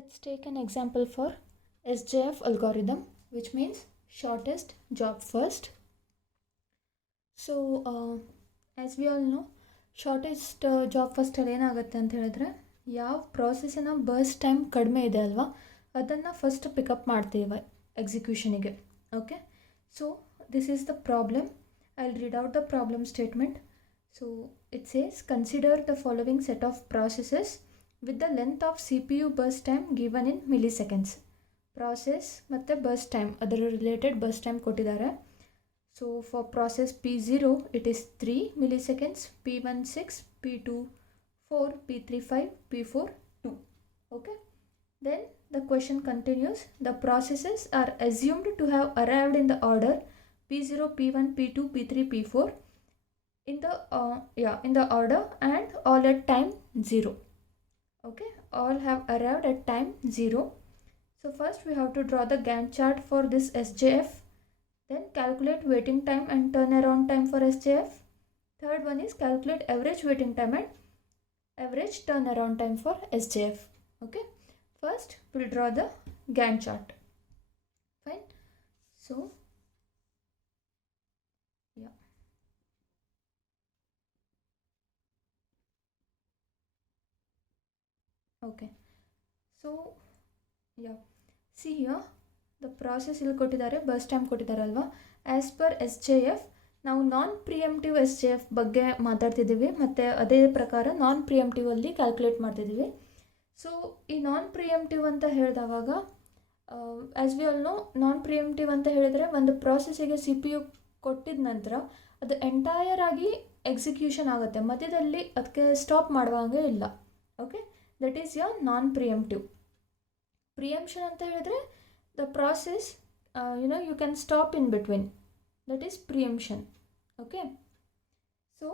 Let's take an example for Sjf algorithm, which means shortest job first. So as we all know, shortest job first ಅಲ್ಲಿ ಏನಾಗುತ್ತೆ ಅಂತ ಹೇಳಿದ್ರೆ ಯಾವ ಪ್ರಾಸೆಸ್ಸಿನ burst time ಕಡಿಮೆ ಇದೆ ಅಲ್ವಾ ಅದನ್ನು ಫಸ್ಟ್ ಪಿಕಪ್ ಮಾಡ್ತೀವಿ ಎಕ್ಸಿಕ್ಯೂಷನಿಗೆ. Okay, so this is the problem. I will read out the problem statement. So it says consider the following set of processes with the length of CPU burst time given in milliseconds. Process ಮತ್ತು burst time ಅದರ related burst time ಕೊಟ್ಟಿದ್ದಾರೆ. So for process P0 it is 3 milliseconds, P1 6, P2 4, P3 5, P4 2. Okay, then the question continues. The processes are assumed to have arrived in the order P0, P1, P2, P3, P4 in the order and all at time 0. Okay, all have arrived at time 0. So first we have to draw the Gantt chart for this Sjf, then calculate waiting time and turnaround time for Sjf. Third one is calculate average waiting time and average turnaround time for Sjf. Okay, first we'll draw the Gantt chart. Fine. So yeah, okay, so yeah, see here the process ಇಲ್ಲಿ ಕೊಟ್ಟಿದ್ದಾರೆ, burst time ಕೊಟ್ಟಿದ್ದಾರೆ ಅಲ್ವಾ. As per Sjf ನಾವು ನಾನ್ ಪ್ರಿಯಂಪ್ಟಿವ್ Sjf ಬಗ್ಗೆ ಮಾತಾಡ್ತಿದ್ದೀವಿ ಮತ್ತು ಅದೇ ಪ್ರಕಾರ ನಾನ್ ಪ್ರಿಯಂಪ್ಟಿವಲ್ಲಿ calculate ಮಾಡ್ತಿದ್ದೀವಿ. ಸೊ ಈ ನಾನ್ ಪ್ರಿಯಂಪ್ಟಿವ್ ಅಂತ ಹೇಳಿದವಾಗ ಆ್ಯಸ್ ವಿ ಆಲ್ ನೋ, ನಾನ್ ಪ್ರಿಯಂಪ್ಟಿವ್ ಅಂತ ಹೇಳಿದರೆ ಒಂದು ಪ್ರಾಸೆಸ್ಸಿಗೆ CPU ಕೊಟ್ಟಿದ ನಂತರ ಅದು ಎಂಟೈರ್ ಆಗಿ ಎಕ್ಸಿಕ್ಯೂಷನ್ ಆಗುತ್ತೆ, ಮಧ್ಯದಲ್ಲಿ ಅದಕ್ಕೆ ಸ್ಟಾಪ್ ಮಾಡುವಾಗೆ ಇಲ್ಲ. Okay, that is your non-preemptive. Preemption ಅಂತ ಹೇಳಿದ್ರೆ the process you can stop in between, that is preemption. Okay, so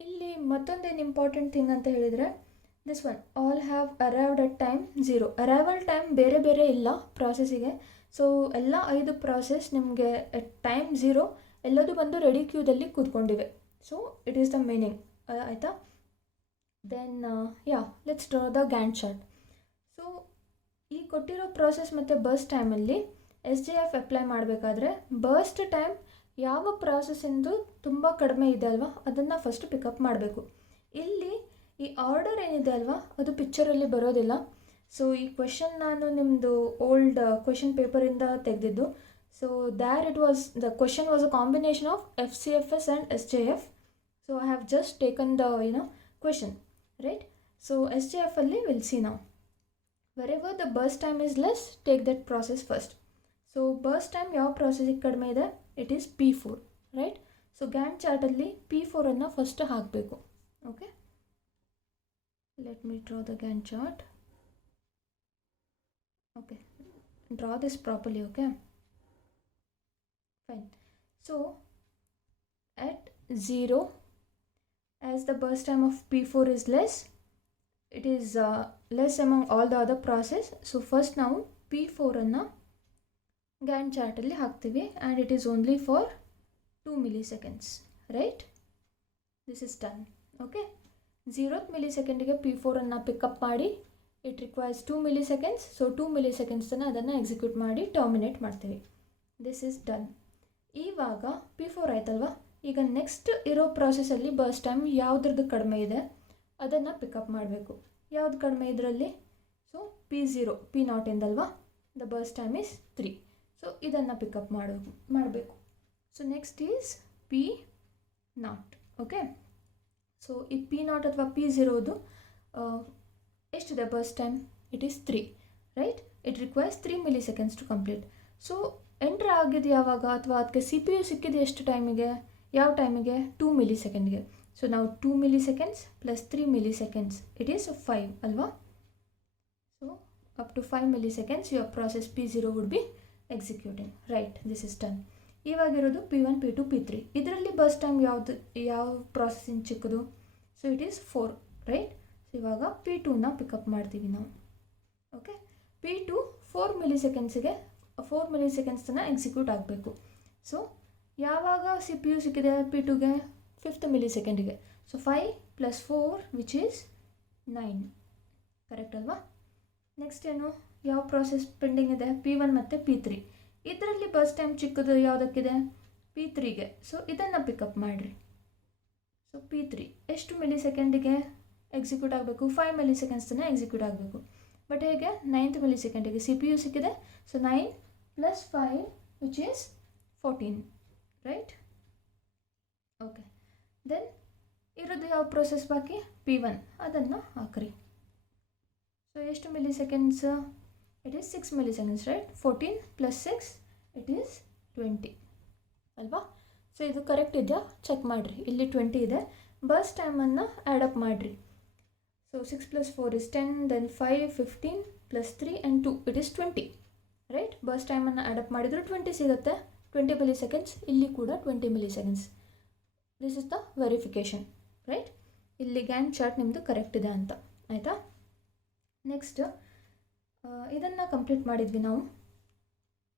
ಇಲ್ಲಿ ಮತ್ತೊಂದೇನು ಇಂಪಾರ್ಟೆಂಟ್ ಥಿಂಗ್ ಅಂತ ಹೇಳಿದರೆ this one all have arrived at time 0. Arrival time ಬೇರೆ ಬೇರೆ ಇಲ್ಲ ಪ್ರಾಸೆಸ್ಸಿಗೆ. ಸೊ ಎಲ್ಲ 5 ಪ್ರಾಸೆಸ್ ನಿಮಗೆ ಟೈಮ್ 0 ಎಲ್ಲದೂ ಬಂದು ರೆಡಿ ಕ್ಯೂದಲ್ಲಿ ಕೂತ್ಕೊಂಡಿವೆ. So it is the meaning. ಆಯಿತಾ? Then let's draw the Gantt chart. ಸೊ ಈ ಕೊಟ್ಟಿರೋ ಪ್ರಾಸೆಸ್ ಮತ್ತು ಬರ್ಸ್ಟ್ ಟೈಮಲ್ಲಿ Sjf ಅಪ್ಲೈ ಮಾಡಬೇಕಾದ್ರೆ ಬರ್ಸ್ಟ್ ಟೈಮ್ ಯಾವ ಪ್ರಾಸೆಸ್ಸಿಂದು ತುಂಬ ಕಡಿಮೆ ಇದೆ ಅಲ್ವಾ ಅದನ್ನು ಫಸ್ಟ್ ಪಿಕಪ್ ಮಾಡಬೇಕು. ಇಲ್ಲಿ ಈ ಆರ್ಡರ್ ಏನಿದೆ ಅಲ್ವಾ ಅದು ಪಿಕ್ಚರಲ್ಲಿ ಬರೋದಿಲ್ಲ. ಸೊ ಈ ಕ್ವೆಶನ್ ನಾನು ನಿಮ್ಮದು ಓಲ್ಡ್ ಕ್ವೆಶನ್ ಪೇಪರಿಂದ ತೆಗೆದಿದ್ದು. So the question was a combination of FCFS and Sjf. So I have just taken the question. Right, so Sjf alli we'll see now. Wherever the burst time is less, take that process first. So burst time yav process kadme ide, it is P4, right? So Gantt chart alli P4 anna first haakbeku. Okay, let me draw the Gantt chart. Okay, draw this properly. Okay, fine. So at 0, as the burst time of P4 is less, it is less among all the other process. So first ನಾವು P4 ಅನ್ನು Gantt chart ಅಲ್ಲಿ ಹಾಕ್ತೀವಿ and it is only for 2 milliseconds, right? This is done. Okay, 0th millisecondiಗೆ P4 ಅನ್ನು pickup ಮಾಡಿ it requires 2 milliseconds. So 2 milliseconds ತನಕ ಅದನ್ನು execute ಮಾಡಿ terminate ಮಾಡ್ತೀವಿ. This is done. ಇವಾಗ P4 ಆಯ್ತಲ್ವಾ. ಈಗ ನೆಕ್ಸ್ಟ್ ಇರೋ ಪ್ರಾಸೆಸ್ಸಲ್ಲಿ ಬರ್ಸ್ಟ್ ಟೈಮ್ ಯಾವುದ್ರದ್ದು ಕಡಿಮೆ ಇದೆ ಅದನ್ನು ಪಿಕಪ್ ಮಾಡಬೇಕು. ಯಾವ್ದು ಕಡಿಮೆ ಇದರಲ್ಲಿ? ಸೊ P0 P0 ಇಂದಲ್ವಾ, the burst time is 3. So ಇದನ್ನು ಪಿಕಪ್ ಮಾಡಬೇಕು. So next is P0. Okay, so ಈ P0 ಅಥವಾ P0ದು ಎಷ್ಟಿದೆ burst time? It is 3, right? It requires 3 milliseconds to complete. So entry ಆಗಿದೆ ಯಾವಾಗ ಅಥವಾ ಅದಕ್ಕೆ CPU ಸಿಕ್ಕಿದೆ ಎಷ್ಟು ಟೈಮಿಗೆ? ಯಾವ ಟೈಮಿಗೆ? 2 millisecondsಗೆ. ಸೊ ನಾವು 2 milliseconds plus 3 milliseconds it is 5 ಅಲ್ವಾ. So up to 5 milliseconds your process P0 would be executing. Right, this is done. ಇವಾಗಿರೋದು P1, P2, P3. ಇದರಲ್ಲಿ ಬರ್ಸ್ಟ್ ಟೈಮ್ ಯಾವ ಪ್ರಾಸೆಸಿಂಗ್ ಚಿಕ್ಕದು? So it is 4, right? So ಇವಾಗ P2ನ pick up ಮಾಡ್ತೀವಿ ನಾವು. Okay, P2 4 millisecondsಗೆ 4 milliseconds ತನಕ ಎಕ್ಸಿಕ್ಯೂಟ್ ಆಗಬೇಕು. ಸೊ ಯಾವಾಗ CPU ಸಿಕ್ಕಿದೆ P2ಗೆ? 5th millisecondiಗೆ. ಸೊ 5 + 4 ವಿಚ್ ಈಸ್ 9, ಕರೆಕ್ಟ್ ಅಲ್ವಾ? ನೆಕ್ಸ್ಟ್ ಏನು, ಯಾವ ಪ್ರಾಸೆಸ್ ಪೆಂಡಿಂಗ್ ಇದೆ? P1 ಮತ್ತು P3. ಇದರಲ್ಲಿ ಬರ್ಸ್ಟ್ ಟೈಮ್ ಚಿಕ್ಕದು ಯಾವುದಕ್ಕಿದೆ? P3ಗೆ. ಸೊ ಇದನ್ನು ಪಿಕಪ್ ಮಾಡಿರಿ. ಸೊ P3 ಎಷ್ಟು ಮಿಲಿಸೆಕೆಂಡಿಗೆ ಎಕ್ಸಿಕ್ಯೂಟ್ ಆಗಬೇಕು? 5 ಮಿಲಿಸೆಕೆಂಡ್ಸ್ ತನಕ ಎಕ್ಸಿಕ್ಯೂಟ್ ಆಗಬೇಕು. ಬಟ್ ಹೇಗೆ? 9th ಮಿಲಿಸೆಕೆಂಡಿಗೆ CPU ಸಿಕ್ಕಿದೆ. So 9 + 5 which is 14, right? Okay, then ಇರೋದು ಯಾವ ಪ್ರೊಸೆಸ್ ಬಾಕಿ? P1, ಅದನ್ನು ಹಾಕ್ರಿ. ಸೊ ಎಷ್ಟು milliseconds? It is 6 milliseconds, right? 14 + 6 it is 20 ಅಲ್ವಾ? ಸೊ ಇದು ಕರೆಕ್ಟ್ ಇದೆಯಾ ಚೆಕ್ ಮಾಡಿರಿ. ಇಲ್ಲಿ 20 ಇದೆ. ಬರ್ಸ್ಟ್ ಟೈಮನ್ನು ಆ್ಯಡಪ್ ಮಾಡಿರಿ. So 6 + 4 is 10, then 5, 15 + 3 and 2 it is 20, right? Burst ಟೈಮನ್ನು ಆ್ಯಡಪ್ ಮಾಡಿದ್ರು 20 ಸಿಗುತ್ತೆ. 20 ಮಿಲಿಸೆಕೆಂಡ್ಸ್. ಇಲ್ಲಿ ಕೂಡ 20 milliseconds. This is the verification, right? ಇಲ್ಲಿ ಗ್ಯಾಂಟ್ ಚಾರ್ಟ್ ನಿಮ್ಮದು ಕರೆಕ್ಟ್ ಇದೆ ಅಂತ, ಆಯಿತಾ? ನೆಕ್ಸ್ಟ್ ಇದನ್ನು ಕಂಪ್ಲೀಟ್ ಮಾಡಿದ್ವಿ ನಾವು.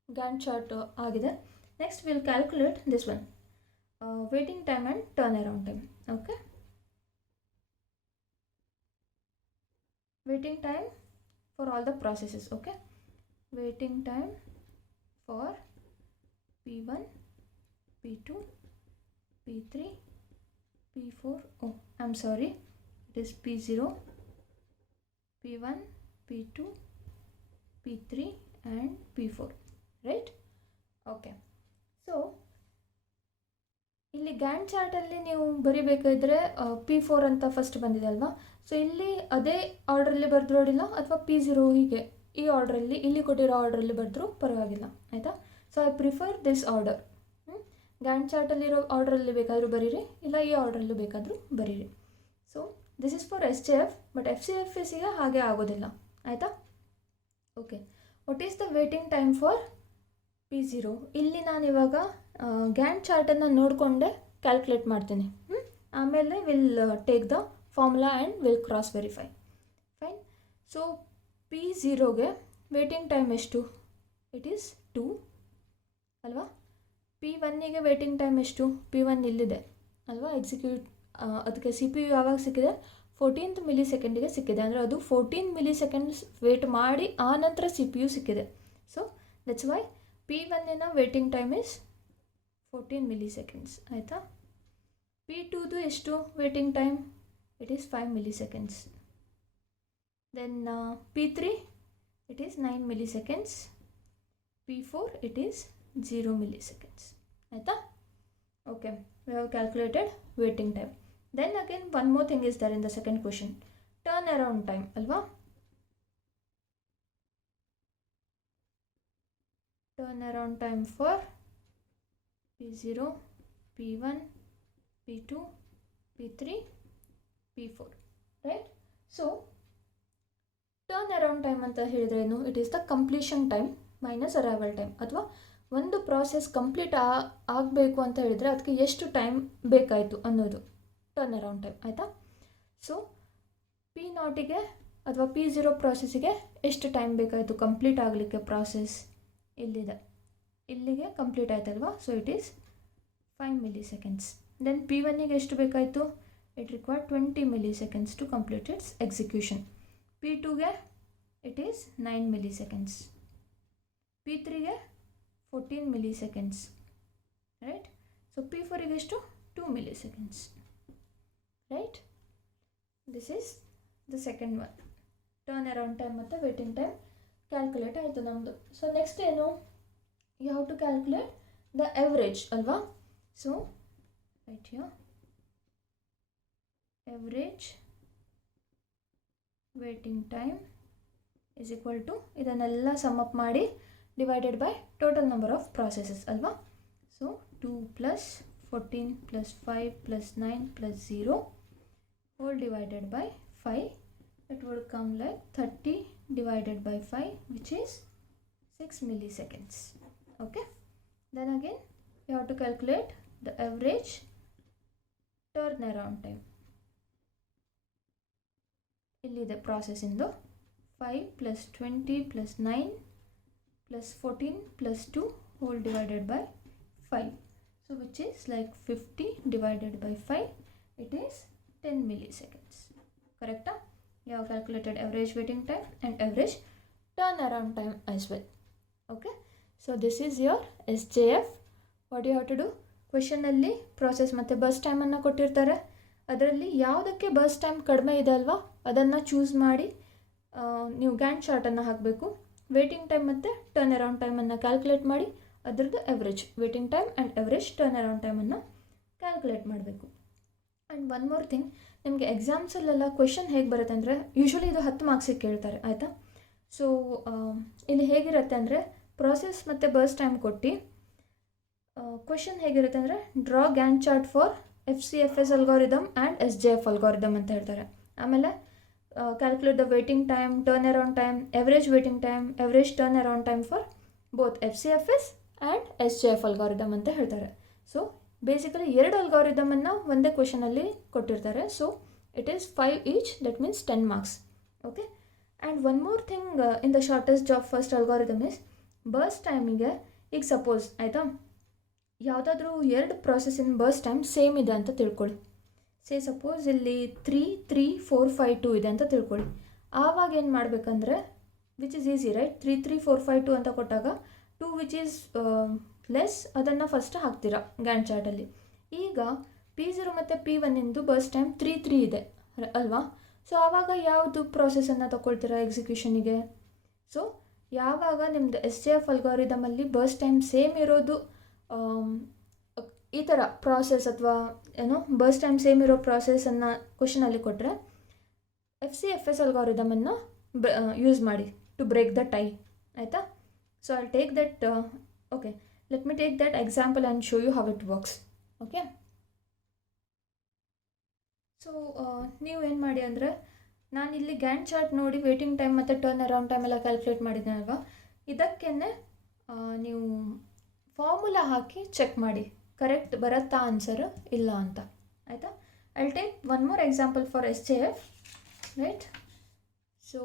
ಗ್ಯಾಂಟ್ ಚಾರ್ಟ್ ಆಗಿದೆ. Next will calculate this one, waiting time and turn around time. Okay, waiting time for all the processes. Okay, waiting time for P1, P2, P3, P4. Oh, I'm sorry, it is P0, P1, P2, P3 and P4, right? Okay, so ಇಲ್ಲಿ Gantt ಚಾರ್ಟಲ್ಲಿ ನೀವು ಬರಿಬೇಕಾದ್ರೆ P4 ಅಂತ first ಬಂದಿದೆ ಅಲ್ವಾ? So ಇಲ್ಲಿ ಅದೇ ಆರ್ಡ್ರಲ್ಲಿ ಬರೆದ್ರು ಅಡ್ಡಿಲ್ಲ, ಅಥವಾ P0 ಹೀಗೆ ಈ ಆರ್ಡ್ರಲ್ಲಿ ಇಲ್ಲಿ ಕೊಟ್ಟಿರೋ ಆರ್ಡ್ರಲ್ಲಿ ಬರೆದ್ರೂ ಪರವಾಗಿಲ್ಲ, ಆಯಿತಾ? So I prefer this order. Gantt ಚಾರ್ಟಲ್ಲಿರೋ ಆರ್ಡ್ರಲ್ಲಿ ಬೇಕಾದರೂ ಬರೀರಿ, ಇಲ್ಲ ಈ ಆರ್ಡ್ರಲ್ಲೂ ಬೇಕಾದರೂ ಬರೀರಿ. So this is for SJF, but FCFSಗೆ ಹಾಗೆ ಆಗೋದಿಲ್ಲ, ಆಯಿತಾ? Okay, what is the waiting time for P0? ಇಲ್ಲಿ ನಾನು ಇವಾಗ ಗ್ಯಾಂಟ್ ಚಾರ್ಟನ್ನು ನೋಡಿಕೊಂಡೆ ಕ್ಯಾಲ್ಕುಲೇಟ್ ಮಾಡ್ತೀನಿ. ಆಮೇಲೆ will take the formula and will cross verify. Fine. So P0ಗೆ ವೇಟಿಂಗ್ ಟೈಮ್ ಎಷ್ಟು? ಇಟ್ ಈಸ್ 2 ಅಲ್ವಾ? P1ಗೆ ವೇಟಿಂಗ್ ಟೈಮ್ ಎಷ್ಟು? P1 ಇಲ್ಲಿದೆ ಅಲ್ವಾ? ಎಕ್ಸಿಕ್ಯೂಟ್ ಅದಕ್ಕೆ CPU ಯಾವಾಗ ಸಿಕ್ಕಿದೆ? 14th ಮಿಲಿಸೆಕೆಂಡಿಗೆ ಸಿಕ್ಕಿದೆ. ಅಂದರೆ ಅದು 14 ಮಿಲಿಸೆಕೆಂಡ್ಸ್ ವೇಟ್ ಮಾಡಿ ಆ ನಂತರ CPU ಸಿಕ್ಕಿದೆ. ಸೊ ದಟ್ಸ್ ವೈ P1ನ ವೇಟಿಂಗ್ ಟೈಮ್ ಇಸ್ 14 ಮಿಲಿಸೆಕೆಂಡ್ಸ್, ಆಯಿತಾ? P2ದು ಎಷ್ಟು waiting time? It is 5 milliseconds. Then P3 it is 9 milliseconds. P4 it is 0 milliseconds, ಆಯಿತಾ? Okay, we have calculated waiting time. Then again one more thing is there in the second question, turn around time ಅಲ್ವಾ? Turn around time for P0, P1, P2, P3, P4, right? So turn around time ಅಂತ ಹೇಳಿದ್ರೆ ಏನು? It is the completion time minus arrival time. ಅಥವಾ ಒಂದು process complete ಆಗಬೇಕು ಅಂತ ಹೇಳಿದರೆ ಅದಕ್ಕೆ ಎಷ್ಟು ಟೈಮ್ ಬೇಕಾಯಿತು ಅನ್ನೋದು ಟರ್ನ್ ಅರೌಂಡ್ ಟೈಮ್, ಆಯಿತಾ? ಸೊ P0ಗೆ ಅಥವಾ P0 ಪ್ರಾಸೆಸ್ಸಿಗೆ ಎಷ್ಟು ಟೈಮ್ ಬೇಕಾಯಿತು ಕಂಪ್ಲೀಟ್ ಆಗಲಿಕ್ಕೆ ಪ್ರಾಸೆಸ್? ಇಲ್ಲಿದೆ, ಇಲ್ಲಿಗೆ ಕಂಪ್ಲೀಟ್ ಆಯ್ತಲ್ವಾ? So it is 5 milliseconds. Then P1ಗೆ ಎಷ್ಟು ಬೇಕಾಯಿತು? It required 20 milliseconds to complete its execution. P2ಗೆ ಇಟ್ ಈಸ್ 9 ಮಿಲಿಸೆಕೆಂಡ್ಸ್. P3ಗೆ 14 ಮಿಲಿಸೆಕೆಂಡ್ಸ್, ರೈಟ್? ಸೊ P4ಗೆ ಎಷ್ಟು? 2 milliseconds, right? This is the second one. Turn around time ಮತ್ತು ವೇಟಿಂಗ್ ಟೈಮ್ ಕ್ಯಾಲ್ಕುಲೇಟ್ ಆಯಿತು ನಮ್ಮದು. ಸೊ ನೆಕ್ಸ್ಟ್ ಏನು? You have to calculate the average ಅಲ್ವಾ? So write here, average waiting time is equal to ಇದನ್ನೆಲ್ಲ some up ಮಾಡಿ divided by total number of processes ಅಲ್ವಾ? So 2 + 14 + 5 + 9 + 0 whole divided by 5. It would come like 30 divided by 5, which is 6 milliseconds. Okay, then again you have to calculate the average turnaround time. Illi the process in the 5 + 20 + 9 + 14 + 2 whole divided by 5. So which is like 50 divided by 5. It is 10 milliseconds. Correct? You have calculated average waiting time and average turnaround time as well. Okay, so this is your SJF. What you have to do, question ಅಲ್ಲಿ process ಮತ್ತು bus ಟೈಮನ್ನು ಕೊಟ್ಟಿರ್ತಾರೆ. ಅದರಲ್ಲಿ ಯಾವುದಕ್ಕೆ bus time ಕಡಿಮೆ ಇದೆ ಅಲ್ವಾ ಅದನ್ನು ಚೂಸ್ ಮಾಡಿ ನೀವು ಗ್ಯಾಂಟ್ ಚಾರ್ಟನ್ನು ಹಾಕಬೇಕು. ವೇಟಿಂಗ್ ಟೈಮ್ ಮತ್ತು ಟರ್ನ್ ಅರೌಂಡ್ ಟೈಮನ್ನು ಕ್ಯಾಲ್ಕುಲೇಟ್ ಮಾಡಿ ಅದರದ್ದು average waiting time and average turnaround ಟೈಮನ್ನು ಕ್ಯಾಲ್ಕುಲೇಟ್ ಮಾಡಬೇಕು. ಆ್ಯಂಡ್ ಒನ್ ಮೋರ್ ಥಿಂಗ್, ನಿಮಗೆ ಎಕ್ಸಾಮ್ಸಲ್ಲೆಲ್ಲ ಕ್ವೆಶನ್ ಹೇಗೆ ಬರುತ್ತೆ ಅಂದರೆ ಯೂಶ್ವಲಿ ಇದು 10 ಮಾರ್ಕ್ಸಿಗೆ ಕೇಳ್ತಾರೆ ಆಯಿತಾ. ಸೊ ಇಲ್ಲಿ ಹೇಗಿರುತ್ತೆ ಅಂದರೆ ಪ್ರಾಸೆಸ್ ಮತ್ತು ಬಸ್ ಟೈಮ್ ಕೊಟ್ಟು ಕ್ವೆಶನ್ ಹೇಗಿರುತ್ತೆ ಅಂದರೆ draw Gantt chart for FCFS algorithm and SJF algorithm ಅಂತ ಹೇಳ್ತಾರೆ. ಆಮೇಲೆ calculate the waiting time, turn around time, average waiting time, average turn around time for both FCFS and SJF algorithm ಅಂತ ಹೇಳ್ತಾರೆ. So basically 2 ಅಲ್ಗಾರಿದಮನ್ನು ಒಂದೇ ಕ್ವೆಶನಲ್ಲಿ ಕೊಟ್ಟಿರ್ತಾರೆ. So it is 5 each, that means 10 marks. Okay, and one more thing in the shortest job first algorithm is bus ಟೈಮಿಗೆ. ಈಗ suppose ಆಯಿತಾ, ಯಾವುದಾದ್ರೂ 2 ಪ್ರಾಸೆಸ್ಸಿನ bus time same ಇದೆ ಅಂತ ತಿಳ್ಕೊಳ್ಳಿ. ಸಪೋಸ್ ಇಲ್ಲಿ 3, 3, 4, 5, 2 ಇದೆ ಅಂತ ತಿಳ್ಕೊಳ್ಳಿ. ಆವಾಗ ಏನು ಮಾಡಬೇಕಂದ್ರೆ, ವಿಚ್ ಇಸ್ ಈಸಿ ರೈಟ್, 3, 3, 4, 5, 2 ಅಂತ ಕೊಟ್ಟಾಗ 2 ವಿಚ್ ಈಸ್ ಲೆಸ್ ಅದನ್ನು ಫಸ್ಟ್ ಹಾಕ್ತೀರಾ ಗ್ಯಾಂಟ್ ಚಾರ್ಟಲ್ಲಿ. ಈಗ P0 ಮತ್ತು P1 ಬಸ್ ಟೈಮ್ 3, 3 ಇದೆ ಅಲ್ವಾ. ಸೊ ಆವಾಗ ಯಾವುದು ಪ್ರಾಸೆಸನ್ನು ತಗೊಳ್ತೀರಾ ಎಕ್ಸಿಕ್ಯೂಷನಿಗೆ. ಸೊ ಯಾವಾಗ ನಿಮ್ಮದು SJF ಅಲ್ಗಾರಿದಮಲ್ಲಿ ಬಸ್ ಟೈಮ್ ಸೇಮ್ ಇರೋದು ಈ ಥರ ಪ್ರಾಸೆಸ್ ಅಥವಾ ಏನೋ ಬಸ್ ಟೈಮ್ ಸೇಮ್ ಇರೋ ಪ್ರಾಸೆಸನ್ನು ಕ್ವೆಶನಲ್ಲಿ ಕೊಟ್ಟರೆ FCFS ಅಲ್ಗಾರಿದಮನ್ನು ಯೂಸ್ ಮಾಡಿ ಟು ಬ್ರೇಕ್ ದ ಟೈ ಆಯಿತಾ. So I take that okay, let me take that example and show you how it works. Okay, so ನೀವು ಏನು ಮಾಡಿ ಅಂದರೆ, ನಾನಿಲ್ಲಿ ಗ್ಯಾಂಟ್ ಚಾರ್ಟ್ ನೋಡಿ ವೇಟಿಂಗ್ ಟೈಮ್ ಮತ್ತು ಟರ್ನ್ ಅರೌಂಡ್ ಟೈಮ್ ಎಲ್ಲ ಕ್ಯಾಲ್ಕುಲೇಟ್ ಮಾಡಿದ್ದೇನೆ ಅಲ್ವಾ. ಇದಕ್ಕೇ ನೀವು ಫಾರ್ಮುಲಾ ಹಾಕಿ ಚೆಕ್ ಮಾಡಿ ಕರೆಕ್ಟ್ ಬರುತ್ತಾ ಆನ್ಸರು ಇಲ್ಲ ಅಂತ ಆಯಿತಾ. I take one more example for SJF right. So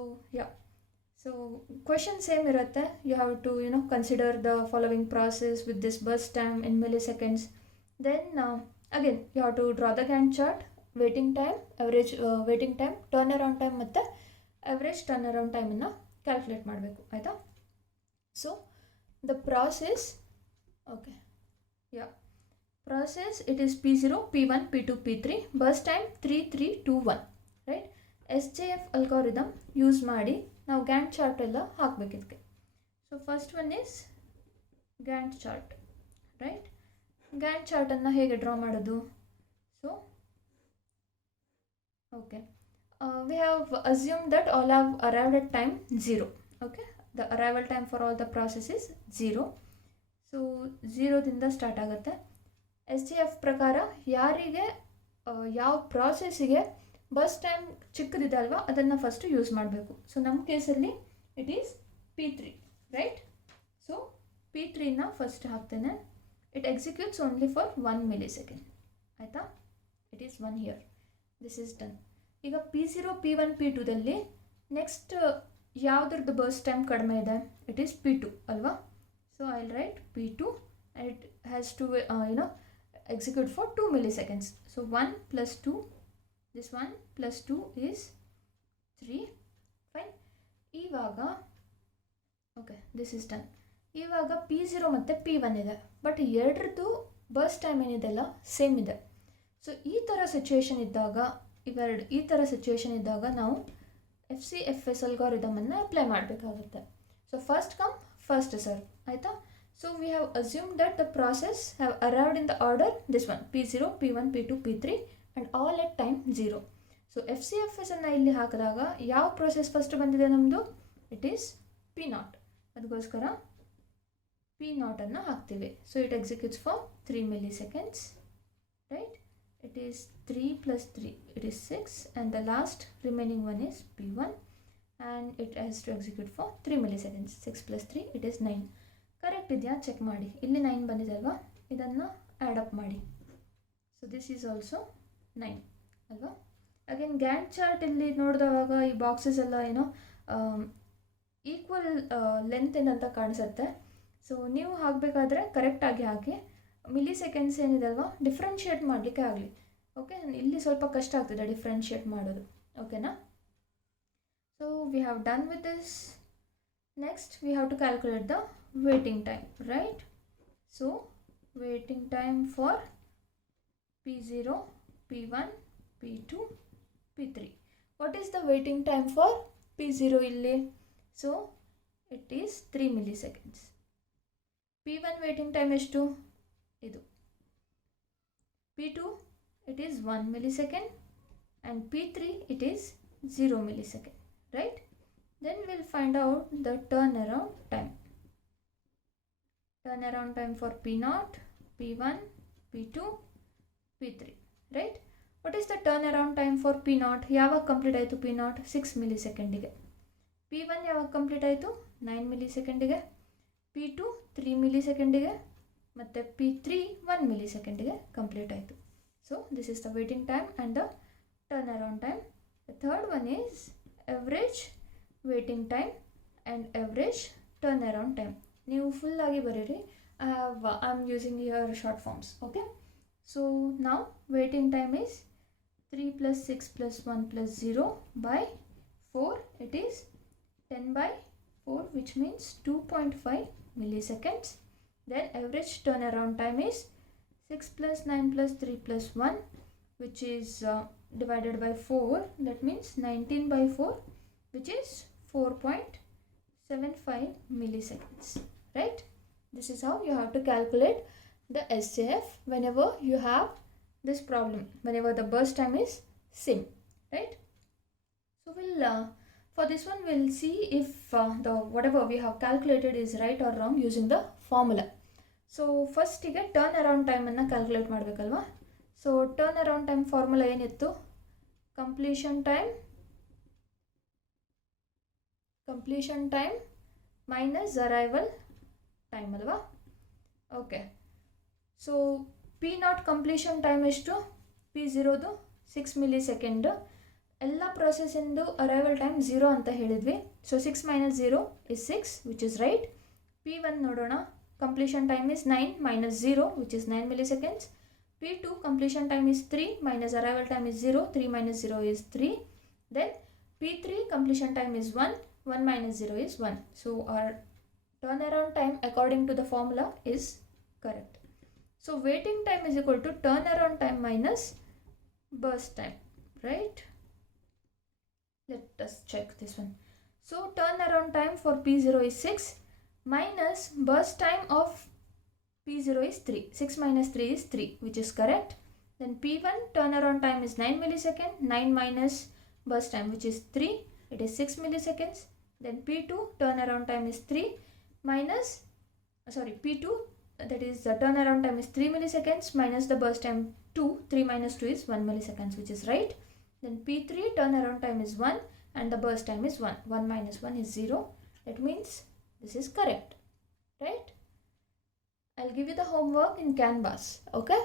so question same ಇರುತ್ತೆ. You have to consider the following process with this burst time in milliseconds. Then again you have to draw the Gantt chart, waiting time, average waiting time, turn around time ಮತ್ತು average turnaround ಟೈಮನ್ನು calculate ಮಾಡಬೇಕು ಆಯಿತಾ. So the process okay, yeah, process it is P0, P1, P2, P3, bus time 3, 3, 2, 1 right. SJF algorithm use ಮಾಡಿ ನಾವು Gantt chart ಎಲ್ಲ ಹಾಕಬೇಕು ಇದಕ್ಕೆ. So first one is Gantt chart right. Gantt chart ಅನ್ನು ಹೇಗೆ ಡ್ರಾ ಮಾಡೋದು. So okay, we have assumed that all have arrived at time 0. okay, the arrival time for all the process is 0. So 0ದಿಂದ start ಆಗುತ್ತೆ. SJF ಪ್ರಕಾರ ಯಾರಿಗೆ ಯಾವ ಪ್ರಾಸೆಸ್ಸಿಗೆ bus time ಚಿಕ್ಕದಿದೆ ಅಲ್ವಾ ಅದನ್ನು ಫಸ್ಟು ಯೂಸ್ ಮಾಡಬೇಕು. ಸೊ ನಮ್ಮ ಕೇಸಲ್ಲಿ it is P3 right. So P3ನ ಫಸ್ಟ್ ಹಾಕ್ತೇನೆ. It executes only for 1 millisecond ಆಯಿತಾ. It is 1 here, this is done. ಈಗ P0, P1, P2ದಲ್ಲಿ ನೆಕ್ಸ್ಟ್ ಯಾವುದ್ರದ್ದು ಬಸ್ ಟೈಮ್ ಕಡಿಮೆ ಇದೆ, ಇಟ್ ಈಸ್ P2 ಅಲ್ವಾ. So I'll write P2 and it has to execute for 2 milliseconds. So 1 plus 2, this 1 plus 2 is 3. Fine. ಇವಾಗ okay, this is done. ಇವಾಗ P0 ಮತ್ತು P1 ಇದೆ, but ಎರಡರದ್ದು ಬಸ್ ಟೈಮ್ ಏನಿದೆಲ್ಲ same ಇದೆ. ಸೊ ಈ ಥರ ಸಿಚುವೇಶನ್ ಇದ್ದಾಗ ನಾವು FCFS ಅಲ್ಗಾರಿದಮನ್ನು ಅಪ್ಲೈ ಮಾಡಬೇಕಾಗುತ್ತೆ. So first come first serve ಆಯಿತಾ. So we have assume that the process have arrived in the order this one P0, P1, P2, P3 and all at time 0. So FCFS ಅನ್ನು ಇಲ್ಲಿ ಹಾಕಿದಾಗ ಯಾವ process first ಬಂದಿದೆ ನಮ್ಮದು, it is P0. ಅದಕ್ಕೋಸ್ಕರ P0 ಅನ್ನು ಹಾಕ್ತೀವಿ. So it executes for 3 milli seconds right. It is 3 plus 3, it is 6 and the last remaining one is P1 and it has to execute for 3 milliseconds. 6 plus 3, it is 9. Correct ಇದೆಯಾ check ಮಾಡಿ. ಇಲ್ಲಿ 9 ಬಂದಿದೆ ಅಲ್ವಾ, ಇದನ್ನು add up ಮಾಡಿ. So this is also 9 ಅಲ್ವಾ. Again Gantt chart ಇಲ್ಲಿ ನೋಡಿದವಾಗ ಈ ಬಾಕ್ಸಸ್ ಎಲ್ಲ ಈಕ್ವಲ್ ಲೆಂತ್ ಏನಂತ ಕಾಣಿಸುತ್ತೆ. ಸೊ ನೀವು ಹಾಕಬೇಕಾದ್ರೆ ಕರೆಕ್ಟಾಗಿ ಹಾಕಿ. ಮಿಲಿ ಸೆಕೆಂಡ್ಸ್ ಏನಿದೆ ಅಲ್ವಾ ಡಿಫ್ರೆನ್ಷಿಯೇಟ್ ಮಾಡಲಿಕ್ಕೆ ಆಗಲಿ. ಓಕೆ, ಇಲ್ಲಿ ಸ್ವಲ್ಪ ಕಷ್ಟ ಆಗ್ತದೆ ಡಿಫ್ರೆನ್ಷಿಯೇಟ್ ಮಾಡೋದು. ಓಕೆನಾ. So we have done with this. Next we have to calculate the waiting time, right? So waiting time for P0, P1, P2, P3. What is the waiting time for P0 illi? So it is 3 milliseconds. P1 waiting time is 2. Idu. P2 it is 1 millisecond and P3 it is 0 millisecond, right? Then we'll find out the turnaround time. Turnaround time for P0, P1, P2, P3, right? What is the turnaround time for P0? Yavag complete aitu P0? 6 millisecond ige. P1 yavag complete aitu? 9 millisecond ige. P2 3 millisecond ige. Matte P3 1 millisecond ige complete aitu. So this is the waiting time and the turnaround time. The third one is average waiting time and average turnaround time. You full agi bariri. I'm using here short forms. Okay. So now waiting time is 3 plus 6 plus 1 plus 0 by 4. It is 10 by 4, which means 2.5 milliseconds. Then average turnaround time is 6 plus 9 plus 3 plus 1, which is divided by 4. That means 19 by 4, which is 4.75 milliseconds, right? This is how you have to calculate the SJF whenever you have this problem, whenever the burst time is same, right? So we'll for this one we'll see if the whatever we have calculated is right or wrong using the formula. So first ige turn around time anna calculate madbekalva. So turn around time formula enittu? Completion time minus arrival time alva. Okay. So P0 completion time is to P0 ದು 6 millisecond. ಎಲ್ಲ process ಇಂದು arrival time 0 ಅಂತ ಹೇಳಿದ್ವಿ. So 6 minus 0 is 6, which is right. P1 ನೋಡೋಣ. Completion time is 9 minus 0, which is 9 milliseconds. P2 completion time is 3 minus arrival time is 0. 3 minus 0 is 3. Then P3 completion time is 1. 1 minus 0 is 1. So our turnaround time according to the formula is correct. So waiting time is equal to turnaround time minus burst time, right? Let us check this one. So turnaround time for P0 is 6 minus burst time of P0 is 3. 6 minus 3 is 3, which is correct. Then P1 turnaround time is 9 millisecond. 9 minus burst time, which is 3. It is 6 milliseconds. Then P2 turnaround time is 3 minus, P2, that is the turnaround time is 3 milliseconds minus the burst time 2. 3 minus 2 is 1 milliseconds, which is right. Then P3 turnaround time is 1 and the burst time is 1. 1 minus 1 is 0. That means this is correct, right? I'll give you the homework in Canvas, okay?